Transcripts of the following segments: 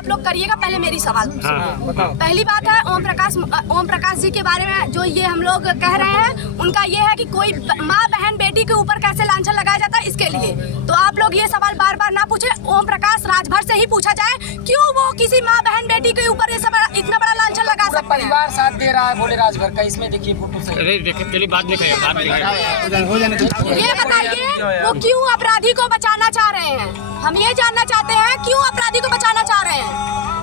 आप लोग करिएगा, पहले मेरी सवाल। हाँ। पहली बात है ओम प्रकाश जी के बारे में जो ये हम लोग कह रहे हैं, उनका ये है कि कोई माँ बहन बेटी के ऊपर कैसे लांछन लगाया जाता है, इसके लिए तो आप लोग ये सवाल बार बार ना पूछे। ओम प्रकाश राजभर से ही पूछा जाए, क्यों वो किसी माँ बहन बेटी के ऊपर ये सब इतना बड़ा लांछन लगा सकते हैं। परिवार साथ दे रहा है भोले राजभर का, इसमें देखिए फोटो से। अरे देखिए चलिए बाद में कहिए, बाद में ये बताइए वो क्यों अपराधी को बचाना चाह रहे हैं, हम ये जानना चाहते हैं क्यों अपराधी को बचाना चाह रहे हैं।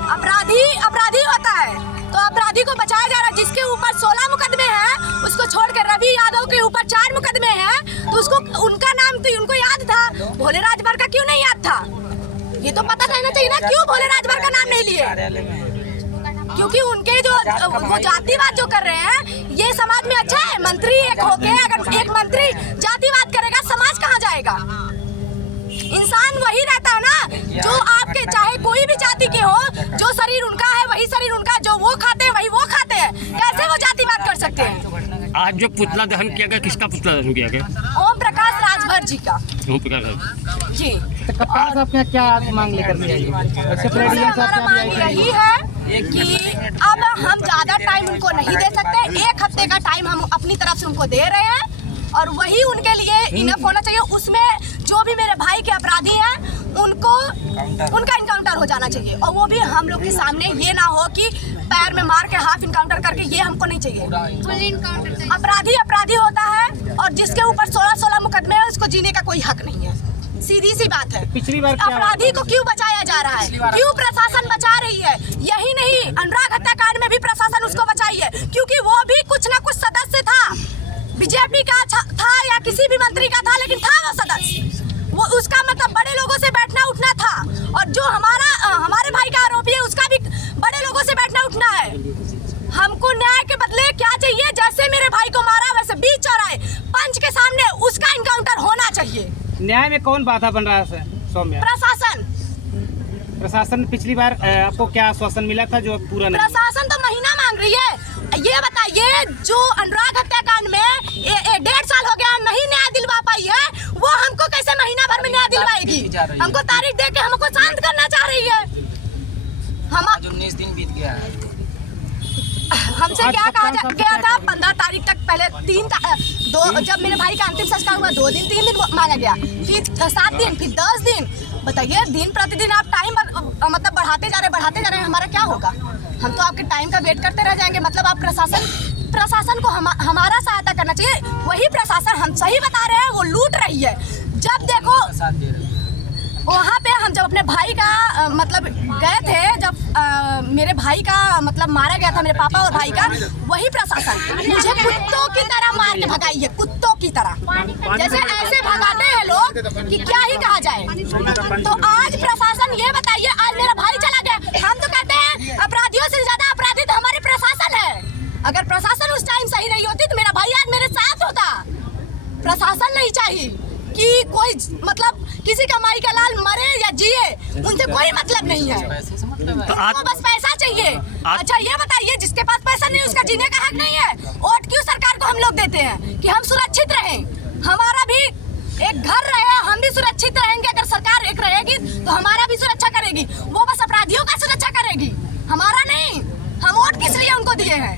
अपराधी होता है तो अपराधी को बचाया जा रहा है। जिसके ऊपर 16 मुकदमे हैं उसको छोड़ कर रवि यादव के ऊपर 4 मुकदमे हैं, तो उसको उनका नाम तो उनको याद था, भोले राजभर का क्यों नहीं याद था? ये तो पता रहना चाहिए ना, क्यों भोले राजभर का नाम नहीं लिए? क्योंकि उनके जो वो जातिवाद जो कर रहे हैं ये समाज में अच्छा है। मंत्री एक होके अगर एक मंत्री जातिवाद करेगा समाज कहाँ जाएगा? इंसान वही रहता है ना जो आपके चाहे कोई भी जाति के हो, जो शरीर उनका है वही शरीर उनका, जो वो खाते हैं वही वो खाते हैं, कैसे वो जातिवाद कर सकते हैं? आज जो पुतला दहन किया गया, किसका पुतला दहन किया गया? ओम प्रकाश राजभर जी का। ओम प्रकाश जी। कप्तान साहब क्या क्या मांग लेकर के आई? हमारा मांग यही है कि अब हम ज्यादा टाइम उनको नहीं दे सकते, 1 हफ्ते का टाइम हम अपनी तरफ से उनको दे रहे हैं और वही उनके लिए इनफ होना चाहिए। उसमें जो भी मेरे भाई के अपराधी हैं उनका इनकाउंटर हो जाना चाहिए, और वो भी हम लोग के सामने, ये ना हो कि पैर में मार के हाफ इनकाउंटर करके, ये हमको नहीं चाहिए। अपराधी होता है और जिसके ऊपर 16 मुकदमे है उसको जीने का कोई हक नहीं है, सीधी सी बात है। पिछली बार अपराधी को क्यों बचाया जा रहा है, क्यों प्रशासन बचा रही है? यही नहीं, अनुराग हत्याकांड में भी प्रशासन उसको बचाई है, क्योंकि वो भी कुछ न कुछ सदस्य था, बीजेपी का था या किसी भी मंत्री का था, लेकिन था वो सदस्य। वो उसका मतलब बड़े लोगों से बैठना उठना था, और जो हमारे भाई का आरोपी है उसका भी बड़े लोगों से बैठना उठना है। हमको न्याय के बदले क्या चाहिए? जैसे मेरे भाई को मारा वैसे बीच चौराहे पंच के सामने उसका इनकाउंटर होना चाहिए। न्याय में कौन बाधा बन रहा है सौम्या? प्रशासन पिछली बार आपको क्या आश्वासन मिला था जो पूरा नहीं? प्रशासन तो महीना मांग रही है। ये बताइए, जो अनुराग हत्याकांड में 1.5 साल हो गया नहीं न्याय दिलवा पाई है, वो हमको कैसे महीना भर में न्याय दिलवाएगी? हमको तारीख दे के हमको शांत करना चाह रही है। हम 19 दिन बीत गया है। हमसे क्या कहा गया था? 15 तारीख तक, पहले 2 जब मेरे भाई का अंतिम संस्कार हुआ 2 दिन 3 दिन मांगा गया, फिर 7 दिन, फिर 10 दिन। बताइए, दिन प्रतिदिन आप टाइम मतलब बढ़ाते जा रहे हैं, हमारा क्या होगा? हम तो आपके टाइम का वेट करते रह जाएंगे। मतलब आप प्रशासन को हमारा सहायता करना चाहिए। वही प्रशासन, हम सही बता रहे हैं, वो लूट रही है। जब देखो वहाँ पे हम जब अपने भाई का मतलब गए थे, जब मेरे भाई का मतलब मारा गया था, मेरे पापा और भाई का, वही प्रशासन मुझे कुत्तों की तरह मार के भगाई है, कुत्तों की तरह। जैसे ऐसे भगाते हैं लोग कि क्या ही कहा जाए। तो आज प्रशासन, ये बताइए, आज मेरा भाई चला गया, हम तो कहते हैं अपराधियों से ज्यादा अपराधी तो हमारे प्रशासन है। अगर प्रशासन उस टाइम सही नहीं होती तो मेरा भाई आज मेरे साथ होता। प्रशासन नहीं चाहिए कि कोई मतलब किसी का माई का लाल मरे या जिए, उनसे कोई मतलब नहीं है, तो बस पैसा चाहिए। अच्छा ये बताइए, जिसके पास पैसा नहीं उसका जीने का हक नहीं है? वोट क्यों सरकार को हम लोग देते हैं? कि हम सुरक्षित रहें, हमारा भी एक घर रहे, हम भी सुरक्षित रहेंगे। अगर सरकार एक रहेगी तो हमारा भी सुरक्षा करेगी, वो बस अपराधियों का सुरक्षा करेगी, हमारा नहीं। हम वोट किस लिए उनको दिए हैं?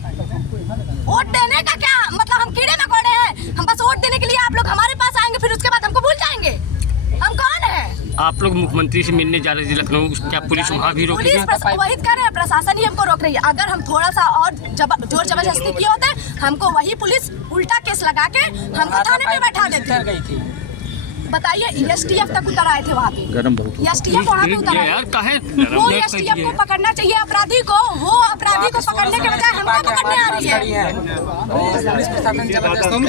वोट देने का क्या मतलब? हम कीड़े मकोड़े हैं? हम बस वोट देने के लिए आप लोग हमारे पास आएंगे, फिर उसके बाद हमको भूल जाएंगे? हम कौन है? आप लोग मुख्यमंत्री से मिलने जा रहे थे लखनऊ, क्या पुलिस वहाँ भी रोक रही है? पुलिस वही कर रहे हैं, प्रशासन ही हमको रोक रही है। अगर हम थोड़ा सा और जोर जबरदस्ती किए होते, हमको वही पुलिस उल्टा केस लगा के हमको थाने पे बैठा देती। बताइए, एसटीएफ तक उतर आए थे वहाँ पे, एसटीएफ वहाँ पे उतर आए। वो एसटीएफ को पकड़ना चाहिए अपराधी को, वो अपराधी को पकड़ने के बजाय हमको पकड़ने आ रही है।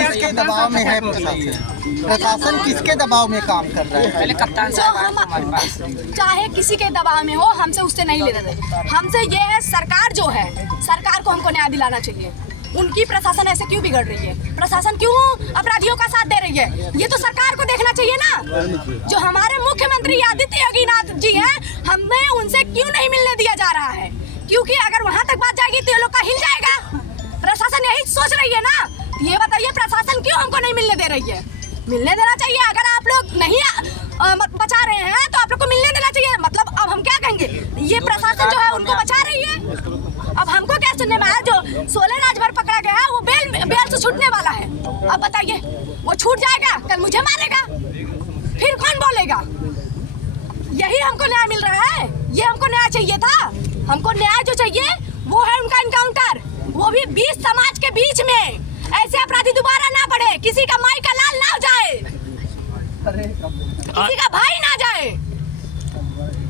किसके दबाव में है प्रशासन? किसके दबाव में काम कर रहा है? पहले कप्तान साहब चाहे किसी के दबाव में हो, हमसे उससे नहीं ले रहे। हमसे ये है, सरकार जो है, सरकार को हमको न्याय दिलाना चाहिए। उनकी प्रशासन ऐसे क्यों बिगड़ रही है? प्रशासन क्यों अपराधियों का साथ दे रही है? ये तो सरकार को देखना चाहिए ना। जो हमारे मुख्यमंत्री आदित्य योगीनाथ जी हैं, हमें उनसे क्यों नहीं मिलने दिया जा रहा है? क्योंकि अगर वहाँ तक बात जाएगी तो ये लोग का हिल जाएगा। प्रशासन यही सोच रही है ना। ये बताइए, प्रशासन क्यों हमको नहीं मिलने दे रही है? मिलने देना चाहिए। अगर आप लोग नहीं बचा रहे हैं तो आप लोग को मिलने देना चाहिए। मतलब अब हम क्या कहेंगे, ये प्रशासन जो है उनको बचा रही है। अब हमको क्या सुनने में आया, जो 16 राजभर पकड़ा गया है वो बेल से छूटने वाला है। अब बताइए वो छूट जाएगा, कल मुझे मारेगा, फिर कौन बोलेगा? यही हमको न्याय मिल रहा है, ये हमको न्याय चाहिए था। हमको न्याय जो चाहिए वो है उनका इनकाउंटर, वो भी 20 समाज के बीच में। ऐसे अपराधी दोबारा ना बढ़े, किसी का माई का लाल ना जाए, किसी का भाई ना जाए।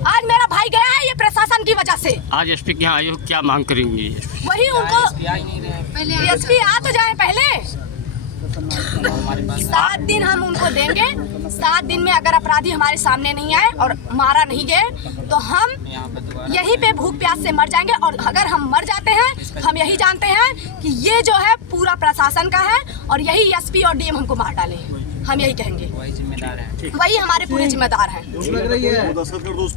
आज मेरा भाई गया है ये प्रशासन की वजह से। आज एसपी के यहाँ आए हो, क्या मांग करेंगे? वही उनको आ ही नहीं रहे। एसपी आ तो जाए पहले। 7 दिन हम उनको देंगे। 7 दिन में अगर अपराधी हमारे सामने नहीं आए और मारा नहीं गए तो हम यहीं पे भूख प्यास से मर जाएंगे। और अगर हम मर जाते हैं, हम यही जानते हैं कि ये जो है पूरा प्रशासन का है और यही एसपी और डीएम हमको मार डाले हैं। हम यही कहेंगे, वही जिम्मेदार है। वही हमारे पूरे जिम्मेदार हैं।